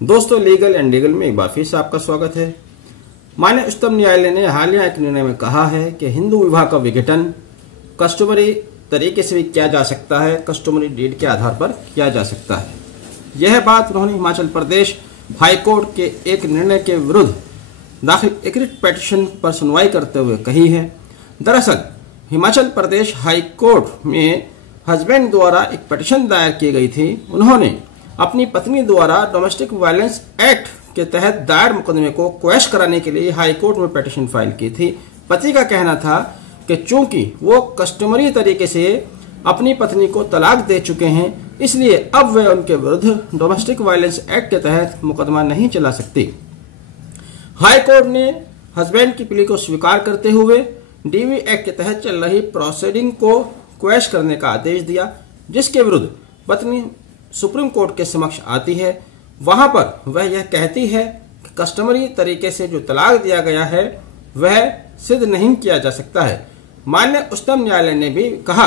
दोस्तों, legal and legal में एक बार फिर से आपका स्वागत है। माननीय उच्चतम न्यायालय ने हालिया एक निर्णय में कहा है कि हिंदू विवाह का विघटन कस्टमरी तरीके से भी किया जा सकता है, कस्टमरी डीड के आधार पर किया जा सकता है। यह बात उन्होंने हिमाचल प्रदेश हाईकोर्ट के एक निर्णय के विरुद्ध दाखिल एक रिट पिटीशन पर सुनवाई करते हुए कही है। दरअसल हिमाचल प्रदेश हाईकोर्ट में हस्बैंड द्वारा एक पिटीशन दायर की गई थी। उन्होंने अपनी पत्नी द्वारा डोमेस्टिक वायलेंस एक्ट के तहत दायर मुकदमे को क्वैश कराने के लिए हाई कोर्ट में पिटीशन फाइल की थी। पति का कहना था कि चूंकि वो कस्टमरी तरीके से अपनी पत्नी को तलाक दे चुके हैं, इसलिए अब वे उनके विरुद्ध डोमेस्टिक वायलेंस एक्ट के तहत मुकदमा नहीं चला सकती। हाई कोर्ट ने हस्बैंड की प्ली को स्वीकार करते हुए डीवी एक्ट के तहत चल रही प्रोसीडिंग को क्वैश करने का आदेश दिया, जिसके विरुद्ध पत्नी सुप्रीम कोर्ट के समक्ष आती है। वहां पर वह यह कहती है कि कस्टमरी तरीके से जो तलाक दिया गया है वह सिद्ध नहीं किया जा सकता है। माननीय उच्चतम न्यायालय ने भी कहा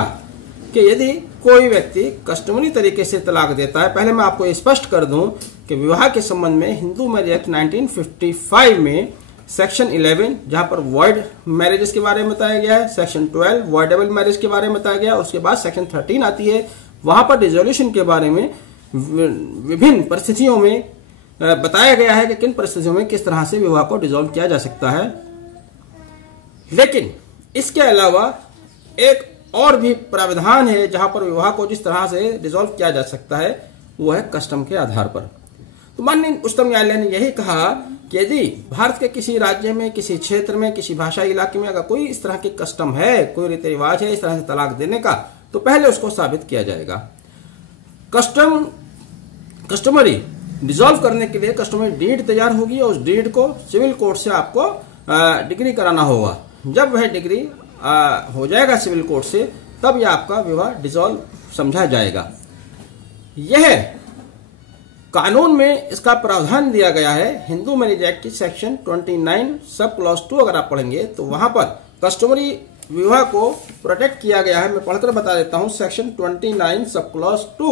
कि यदि कोई व्यक्ति कस्टमरी तरीके से तलाक देता है, पहले मैं आपको स्पष्ट कर दूं कि विवाह के संबंध में हिंदू मैरिज एक्ट 1955 में सेक्शन 11 जहां पर वॉइड मैरिजेस के बारे में बताया गया है, सेक्शन 12 वॉइडेबल मैरिज के बारे में बताया गया, उसके बाद सेक्शन 13 आती है। वहां पर डिसोल्यूशन के बारे में विभिन्न परिस्थितियों में बताया गया है कि किन परिस्थितियों में किस तरह से विवाह को डिसॉल्व किया जा सकता है। लेकिन इसके अलावा एक और भी प्रावधान है जहां पर विवाह को जिस तरह से डिसॉल्व किया जा सकता है वो है कस्टम के आधार पर। तो माननीय उच्चतम न्यायालय ने यही कहा कि यदि भारत के किसी राज्य में, किसी क्षेत्र में, किसी भाषाई इलाके में अगर कोई इस तरह के कस्टम है, कोई रीति रिवाज है इस तरह से तलाक देने का, तो पहले उसको साबित किया जाएगा। कस्टमरी डिसॉल्व करने के लिए कस्टमरी डीड तैयार होगी और उस डीड को सिविल कोर्ट से आपको डिग्री कराना होगा। जब वह डिग्री हो जाएगा सिविल कोर्ट से, तब यह आपका विवाह डिसॉल्व समझा जाएगा। यह कानून में इसका प्रावधान दिया गया है हिंदू मैरिज एक्ट की सेक्शन 29 सब क्लॉज 2 अगर आप पढ़ेंगे तो वहां पर कस्टमरी विवाह को प्रोटेक्ट किया गया है। मैं पढ़कर बता देता हूं, सेक्शन 29 सब क्लॉज 2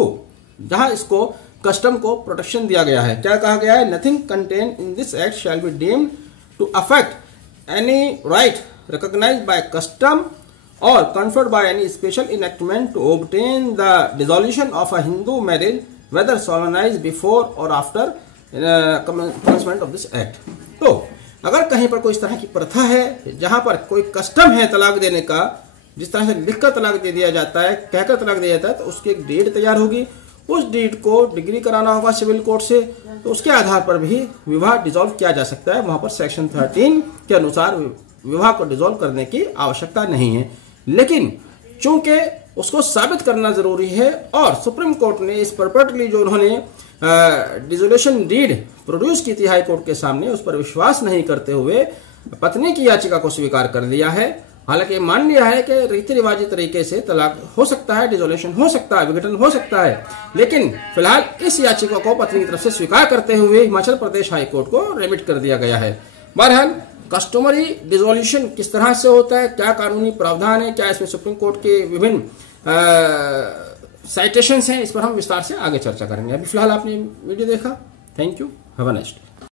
जहां इसको कस्टम को प्रोटेक्शन दिया गया है। क्या कहा गया है? Nothing contain in this act shall be deemed to affect any right recognised by custom or conferred by any special enactment to obtain the dissolution of a Hindu marriage whether solemnised before or after commencement of this act. तो अगर कहीं पर कोई इस तरह की प्रथा है जहां पर कोई कस्टम है तलाक देने का, जिस तरह से लिखकर तलाक दे दिया जाता है, कहकर तलाक दिया जाता है, तो उसकी एक डीड तैयार होगी। उस डीड को डिग्री कराना होगा सिविल कोर्ट से, तो उसके आधार पर भी विवाह डिसॉल्व किया जा सकता है। वहां पर सेक्शन 13 के अनुसार विवाह को डिसॉल्व करने की आवश्यकता नहीं है। लेकिन चूंकि उसको साबित करना जरूरी है और सुप्रीम कोर्ट ने इस पर्पटली जो उन्होंने डिसोल्यूशन डीड प्रोड्यूस की थी हाई कोर्ट के सामने, उस पर विश्वास नहीं करते हुए पत्नी की याचिका को स्वीकार कर लिया है। हालांकि मान लिया है कि रीति रिवाजी तरीके से तलाक हो सकता है, डिसोल्यूशन हो सकता है, विघटन हो सकता है, लेकिन फिलहाल इस याचिका को पत्नी की तरफ से स्वीकार करते हुए हिमाचल प्रदेश हाई कोर्ट को रेमिट कर दिया गया है। बहरहाल कस्टमरी डिसोल्यूशन किस तरह से होता है, क्या कानूनी प्रावधान है, क्या इसमें सुप्रीम कोर्ट के विभिन्न साइटेशंस हैं, इस पर हम विस्तार से आगे चर्चा करेंगे। अभी फिलहाल आपने वीडियो देखा। Thank you, have a nice day.